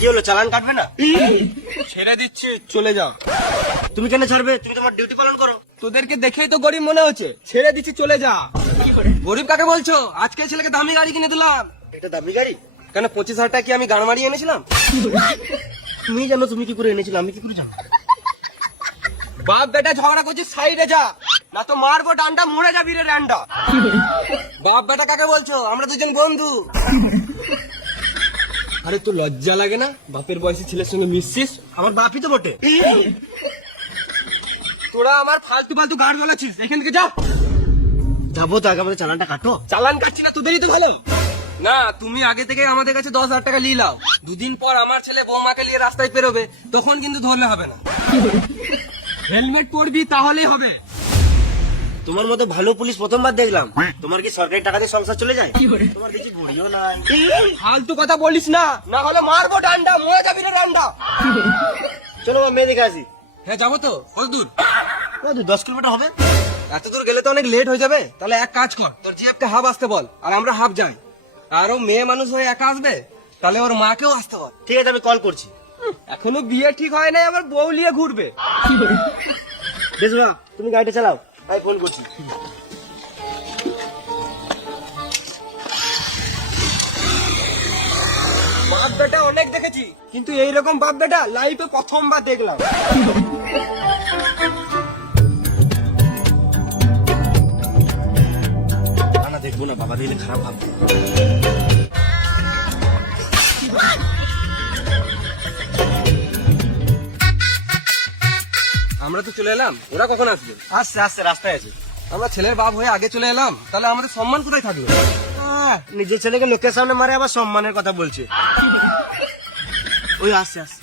কি হলো, চালান কাটবে না? ছেড়ে দিচ্ছি, চলে যাও। তুমি কেন ছাড়বে? তুমি তোমার ডিউটি পালন করো। তোদেরকে দেখেই তো গরিব মনে হচ্ছে, ছেড়ে দিচ্ছি, চলে যা। গরিব কাকে বলছো? আজকে ছেলেকে দামি গাড়ি কিনে দিলাম। এটা দামি গাড়ি? কেন 25,000 টাকা কি আমি গান মারিয়ে এনেছিলাম? তুমি জানো তুমি কি করে এনেছিলে, আমি কি করে জানো? বাপ বেটা ঝগড়া করছিস, সাইডে যা, না তো মারবো ডান্ডা, মরে যাবি রে ডান্ডা। বাপ বেটা কাকে বলছো? আমরা দুজন বন্ধু। আরে তো লজ্জা লাগে না? বাপের বয়সী ছেলের সঙ্গে মিশছিস। আমার বাপই তো বটে। তোরা আমার ফালতু ফালতু গাড় বলেছিস, এখান থেকে যা। যাবো তো, আগে আমাদের চালানটা কাটো। চালান কাটছি না, তোদেরই তো ভালো। না, তুমি আগে থেকে আমাদের কাছে 10,000 টাকা নিয়ে নাও। দুদিন পর আমার ছেলে বৌমাকে নিয়ে রাস্তায় পেরোবে, তখন কিন্তু ধরলে হবে না। হেলমেট পরবি, তাহলেই হবে। তোমার মতো ভালো পুলিশ প্রথমবার দেখলাম। তোমার কি সরকারি টাকা দিয়ে সংসার চলে যায়? তোমার দেখি বুড়িও নাই। ফালতু কথা বলিস না, না হলে মারবো ডান্ডা, মরে যাবি রে ডান্ডা। চলো আমার মেয়ে দেখে আসি। হ্যাঁ যাবো তো। কত দূর? 10 কিলোমিটার হবে। এত দূর গেলে তো অনেক লেট হয়ে যাবে। তাহলে এক কাজ কর, তোর জিএফকে হাফ আসতে বল, আর আমরা হাফ যাই। আর ও মেয়ে মানুষ হয়ে একা আসবে, তাহলে ওর মাকেও আসতে বল। ঠিক আছে, আমি কল করছি। এখনো বিয়ে ঠিক হয় নাই, আবার বউ নিয়ে ঘুরবে। বেশ মা, তুমি গাড়িটা চালাও, আমি ফোন করছি। বাপ বেটা অনেক দেখেছি, কিন্তু এইরকম বাপ বেটা লাইফে প্রথমবার দেখলাম। না না, দেখবো না, বাবা দেখলে খারাপ ভাববে। আমরা তো চলে এলাম, ওরা কখন আসবে? আস্তে আস্তে রাস্তায় আছে। আমরা ছেলের বাপ হয়ে আগে চলে এলাম, তাহলে আমাদের সম্মান কোথায় থাকলো? নিজের ছেলেকে লোকের সামনে মারে, আবার সম্মানের কথা বলছে। ওই আসছে আসছে।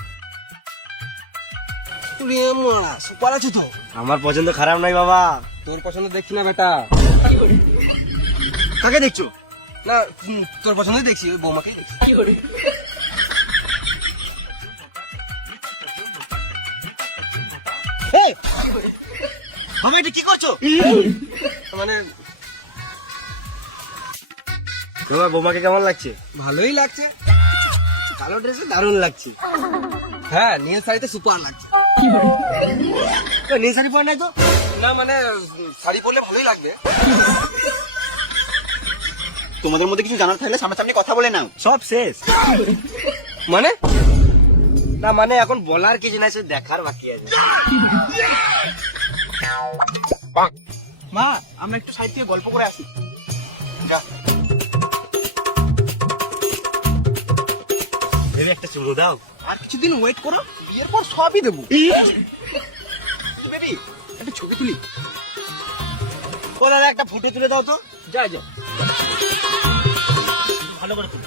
সুপার আছে তো। আমার পছন্দ খারাপ নাই বাবা। তোর পছন্দ দেখছি না বেটা। কাকে দেখছো? না, তোর পছন্দই দেখছি, ওই বৌমাকেই দেখছি। এই, বাবা এটা কি করছো? মানে তোমার বৌমাকে কেমন লাগছে? ভালোই লাগছে। কালো ড্রেসে দারুণ লাগছে। হ্যাঁ, নীল শাড়িতে সুপার লাগছে। নীল শাড়ি পরে নাই তো? না মানে শাড়ি পরলে ভালোই লাগবে। তোমাদের মধ্যে কিছু জানার থাকলে সামনাসামনি কথা বলে নাও, সব শেষ। মানে না মানে এখন বলার কিছু নাই, সে দেখার বাকি আছে। মা, আমরা একটু সাইড থেকে গল্প করে আসি। যা ভেবে একটা চুমু দাও। আর কিছুদিন ওয়েট করো, বিয়ের পর সবই দেবো। বেবি, একটা ছবি তুলি। ও দাদা, একটা ফুটো তুলে দাও তো। যা যা। ভালো করে তুলো।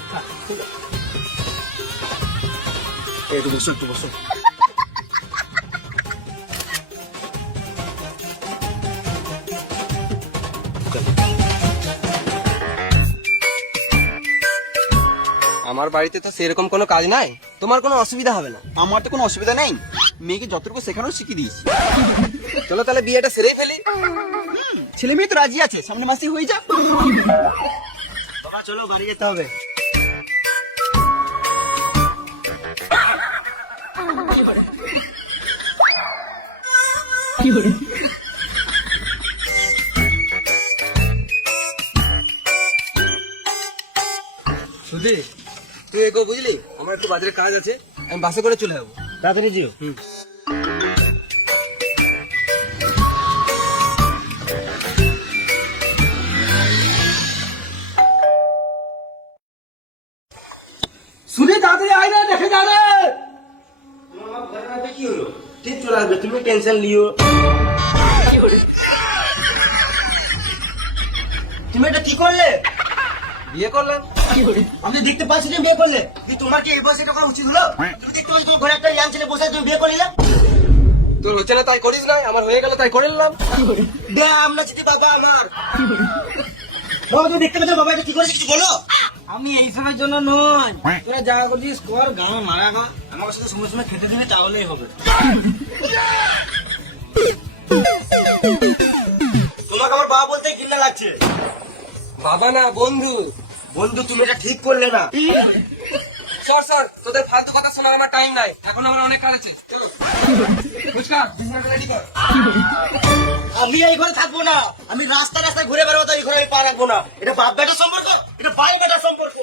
একটু বসো, একটু বসো। আমার বাড়িতে তো সেরকম কোনো কাজ নাই, তোমার কোনো অসুবিধা হবে না। আমার তো কোনো অসুবিধা নেই, মেয়েকে যতটুকু শেখানো শিখিয়ে দিয়েছি। চলো তাহলে বিয়েটা সেরেই ফেলি। ছেলে মেয়ে তো রাজি আছে, সামনে মাসে হয়ে যা। বাবা চলো, বাড়ি যেতে হবে। সুধী, তুই এগো, বুঝলি? আমার একটু বাজারে কাজ আছে, আমি বাসে করে চলে যাবো। তাড়াতাড়ি যেও। সুধী, তাড়াতাড়ি আয় না, দেখে যা রে। কি হলো? ঠিক চলে আসবে, তুমি টেনশন লিও। তুমি এটা কি করলে? বিয়ে করলাম। আমি দেখতে পাচ্ছি যে বিয়ে করলে, কি তোমার কি এই বয়সে টাকা উচিত হলো? তুমি দেখতে পাচ্ছি তোমার ঘরে একটা ইয়াং ছেলে বসে আছে, তুমি বিয়ে করলে। তোর হচ্ছে না তাই করিস না, আমার হয়ে গেল তাই করে নিলাম। দে আমরা চিঠি বাবা আমার। বাবা তুমি দেখতে পাচ্ছ বাবা এটা কি করেছে, কিছু বলো। আমি এই সময়ের জন্য নয়, তোরা যা করছিস কর, গাঁ মারা খা, আমার সাথে সময় সময় খেতে দিবি, তাহলেই হবে। তোমাকে আমার বাবা বলতে ঘৃণা লাগছে। বাবা না, বন্ধু। বন্ধু, তুমি এটা ঠিক করলে না। সর সর, তোদের ফালতু কথা শোনার আমার টাইম নাই, এখন আমার অনেক কাজ আছে। চলো। ফুচকা, বিছানাটা রেডি কর। আমি এই ঘরে থাকবো না, আমি রাস্তায় রাস্তায় ঘুরে বেড়াবো, তো এই ঘরে আমি পা রাখবো না। এটা বাপ বেটার সম্পর্ক, এটা ভাই বেটার সম্পর্ক।